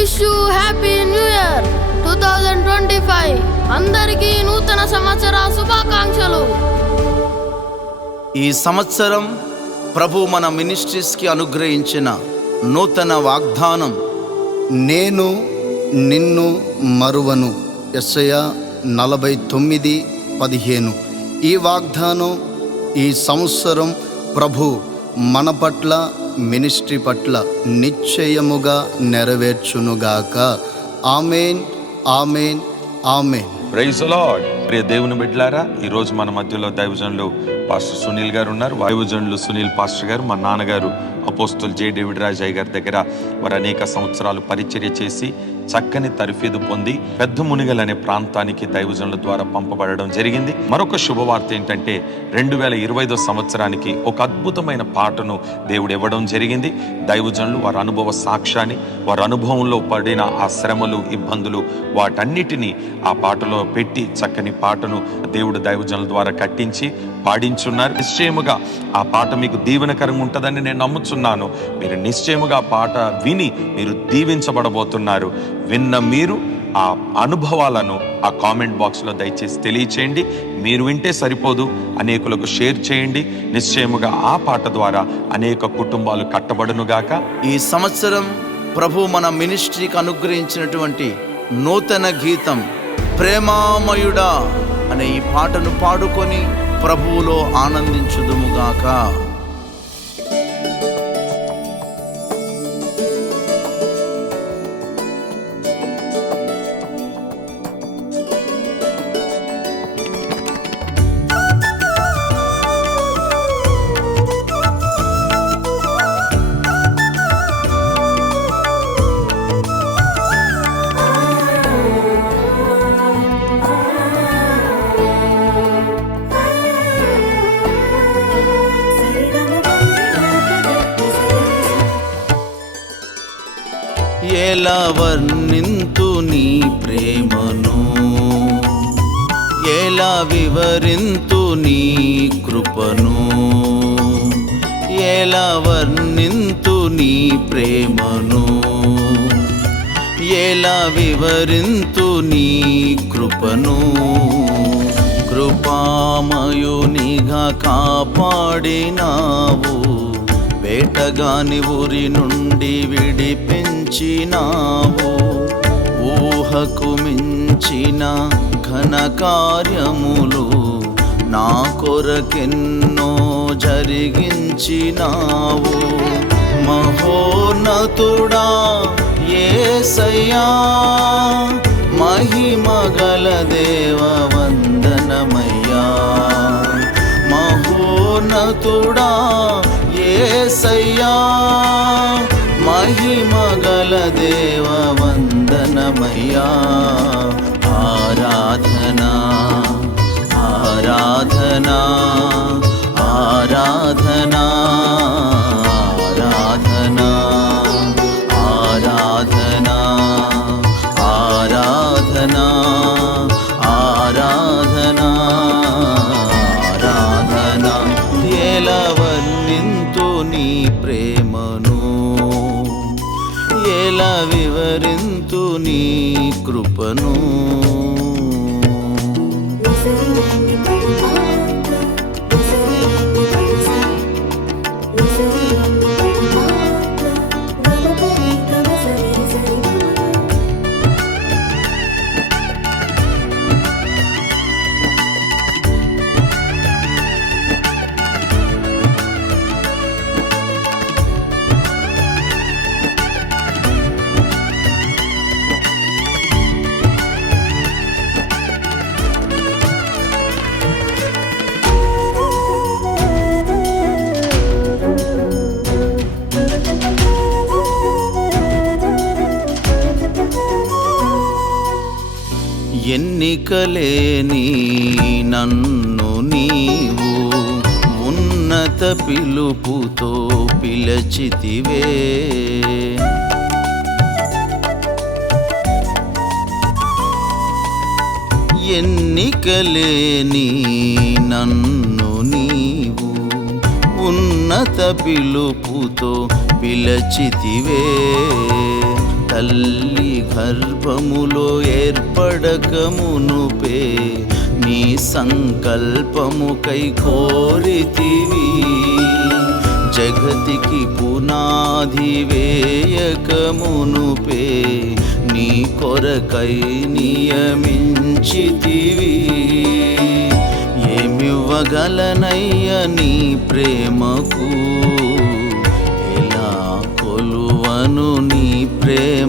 Wish you happy new year two thousand twenty five. అందరికీ నూతన సంవత్సర శుభాకాంక్షలు. ఈ సంవత్సరం ప్రభు మన మినిస్ట్రీస్కి అనుగ్రహించిన నూతన వాగ్దానం నేను నిన్ను మరువను. ఎస్ఐ నలభై తొమ్మిది పదిహేను. ఈ వాగ్దానం ఈ సంవత్సరం ప్రభు మన పట్ల మినిస్ట్రీ పట్ల నిశ్చయముగా నెరవేర్చునుగాక. Amen amen amen. Praise lord ప్రియ దేవుని బిడ్డలారా ఈ రోజు మన మధ్యలో దైవజనులు పాస్టర్ సునీల్ గారు ఉన్నారు. దైవజనులు సునీల్ పాస్టర్ గారు మా నాన్నగారు అపోస్తులు జే. డేవిడ్ రాజయ్య గారి దగ్గర వారు అనేక సంవత్సరాలు పరిచర్య చేసి చక్కని తరఫీదు పొంది పెద్ద మునిగల్ అనే ప్రాంతానికి దైవజనుల ద్వారా పంపబడడం జరిగింది. మరొక శుభవార్త ఏంటంటే రెండు వేల ఇరవై సంవత్సరానికి ఒక అద్భుతమైన పాటను దేవుడు ఇవ్వడం జరిగింది. దైవజనులు వారి అనుభవ సాక్ష్యాన్ని వారి అనుభవంలో పడిన ఆ శ్రమలు ఇబ్బందులు వాటన్నిటినీ ఆ పాటలో పెట్టి చక్కని పాటను దేవుడు దైవజనుల ద్వారా కట్టించి పాడించున్నారు. నిశ్చయముగా ఆ పాట మీకు దీవెనకరంగా ఉంటుందని నేను నమ్ముచున్నాను. మీరు నిశ్చయముగా పాట విని మీరు దీవించబడబోతున్నారు. విన్న మీరు ఆ అనుభవాలను ఆ కామెంట్ బాక్స్లో దయచేసి తెలియచేయండి. మీరు వింటే సరిపోదు. అనేకులకు షేర్ చేయండి. నిశ్చయముగా ఆ పాట ద్వారా అనేక కుటుంబాలు కట్టబడునుగాక ఈ సంవత్సరం ప్రభు మన మినిస్ట్రీకి అనుగ్రహించినటువంటి నూతన గీతం ప్రేమామయుడా అనే ఈ పాటను పాడుకొని ప్రభువులో ఆనందించుదుముగాక ప్రేమను ఎలా వివరింతు నీ కృపను? ఎలా వర్ణింతు నీ ప్రేమను? ఎలా వివరింతు నీ కృపను? కృపామయునిగా కాపాడినావు వేటగాని ఊరి నుండి విడిపించినావు. ఊహకు మించిన ఘన కార్యములు నా కొరకెన్నో జరిగించినావు. మహోన్నతుడా ఏసయ్యా మహిమగల దేవ వందనమయ్యా. మహోన్నతుడా ఏసయ్యా మహిమగల దేవ मैया आराधना आराधना आराधना आराधना। ఎన్నికలేని నన్ను నీవు ఉన్నత పిలుపుతో పిలచితివే. ఎన్నికలేని నన్ను నీవు ఉన్నత పిలుపుతో పిలచితివే. తల్లి గర్భములో ఏర్పడకమునుపే నీ సంకల్పముకై కోరితివి. జగతికి పునాది వేయకమునుపే నీ కొరకై నియమించితివి. ఏమివ్వగలనయ్య నీ ప్రేమకు? ఎలా కొలువను నీ ప్రేమ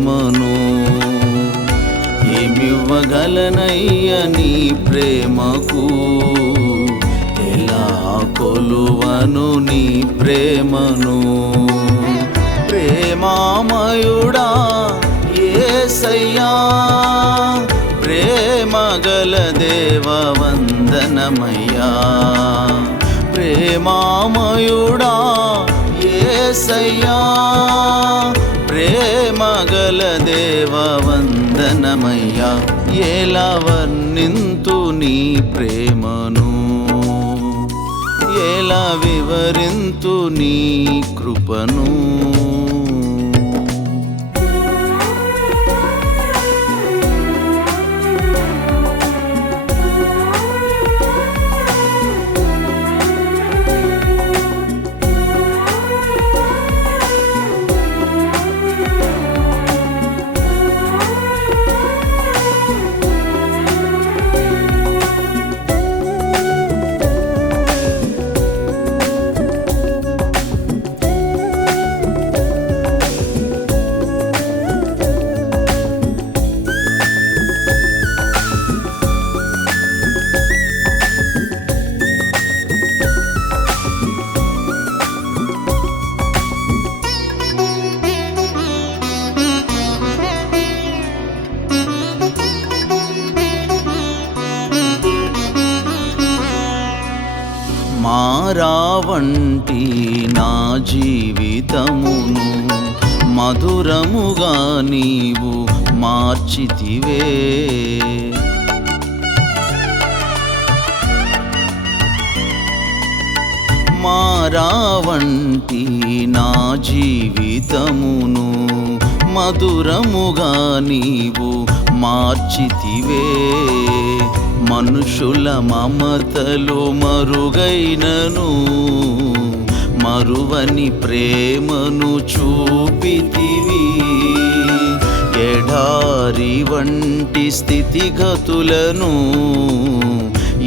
కొలవగలనయ్య నీ ప్రేమకు. ఎలా కొలువను నీ ప్రేమను? ప్రేమామయుడా ఏసయ్యా ప్రేమగల దేవ వందనమయ్యా. ప్రేమామయుడా ఏసయ్యా ప్రేమగల దేవ వందనమయ్యా. ఎలా వర్ణింతు నీ ప్రేమను? ఎలా వివరింతు నీ కృపను? వంటి నా జీవితమును మధురముగా నీవు మార్చితివే. మారావంటి నా జీవితమును మధురముగా నీవు మార్చితివే. మనుషుల మమతలు మరుగైనను మరువని ప్రేమను చూపితివి. ఎడారి వంటి స్థితిగతులను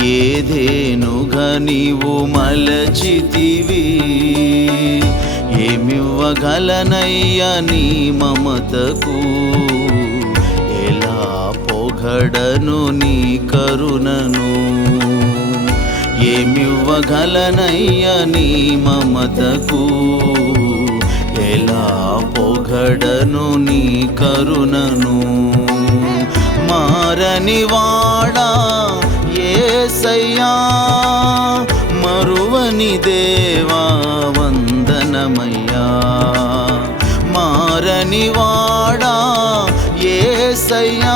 ఏదేనుగా నీవు మలచితివి. ఏమివ్వగలనయ్యా నీ మమతకు? పొగడను నీ కరుణను. ఏమివ్వగలనయ్యా నీ మమతకు? ఎలా పొగడను నీ కరుణను? మారని వాడా ఏసయ్యా మరువని దేవా వందనమయ్యా. మారని వాడా ఏసయ్యా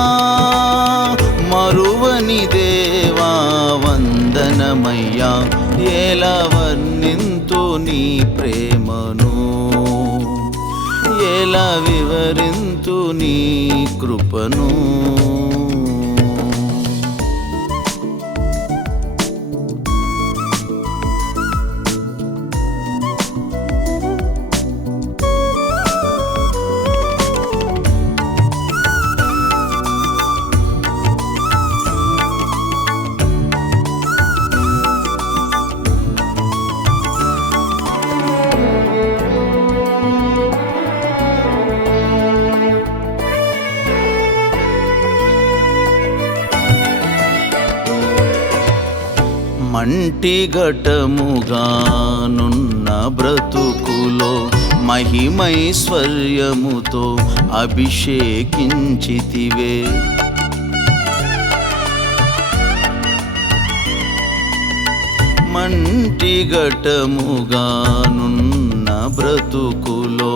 ఎలా వర్ణింతు నీ ప్రేమను. ఎలా వివరింతు నీ కృపను. మంటి ఘటముగానున్న బ్రతుకులో మహిమైశ్వర్యముతో అభిషేకించితివే. మంటి ఘటముగానున్న బ్రతుకులో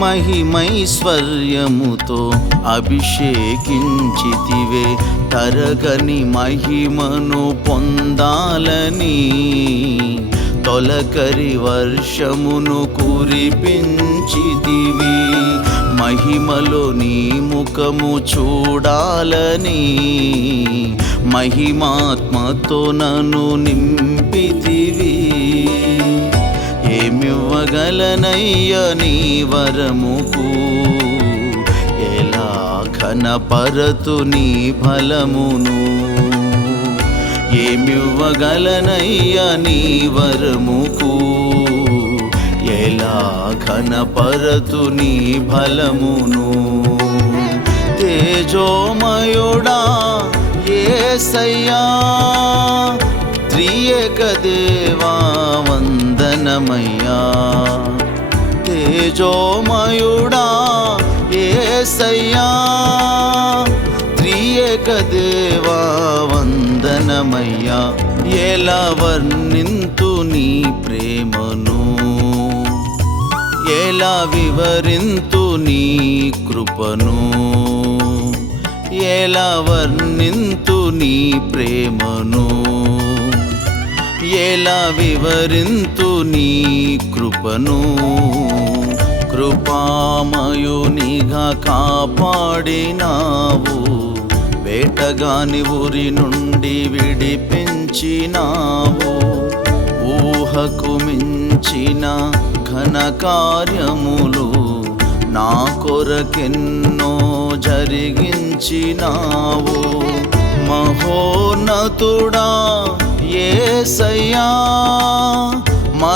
మహిమైశ్వర్యముతో అభిషేకించితివే. తరగని మహిమను పొందాలని తొలకరి వర్షమును కురిపించితివి. మహిమలో నీ ముఖము చూడాలని మహిమాత్మతో నన్ను నింపితివి. ఏమివ్వగలనయ్య నీ వరముకు? ఘనపరతు నీ ఫలమును. ఏమివ్వగలనయ్యా నీ వరముకు? ఎలా ఘనపరతు నీ ఫలమును? తేజోమయుడా ఏసయ్యా త్రియక దేవా వందనమయ్యా. తేజోమయుడా ఏసయ్యా త్రియేక దేవా వందనమయ్యా ఎలా వర్ణింతు నీ ప్రేమను? ఎలా వివరింతు నీ కృపను? ఎలా వర్ణింతు నీ ప్రేమను? ఎలా వివరింతు నీ కృపను? కృపామయునిగా కాపాడినావు. వేటగాని ఊరి నుండి విడిపించినావు. ఊహకు మించిన ఘన కార్యములు నా కొరకెన్నో జరిగించినావు. మహోన్నతుడా ఏసయ్యా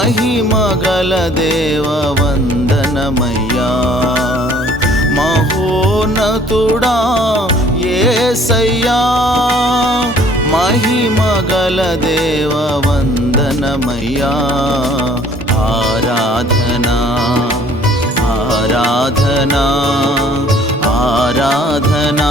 మహిమగల దేవ వందనమయ్యా మహోన్నతుడా ఏసయ్యా. మహిమగల దేవ వందనమయ్యా ఆరాధనా ఆరాధనా ఆరాధనా.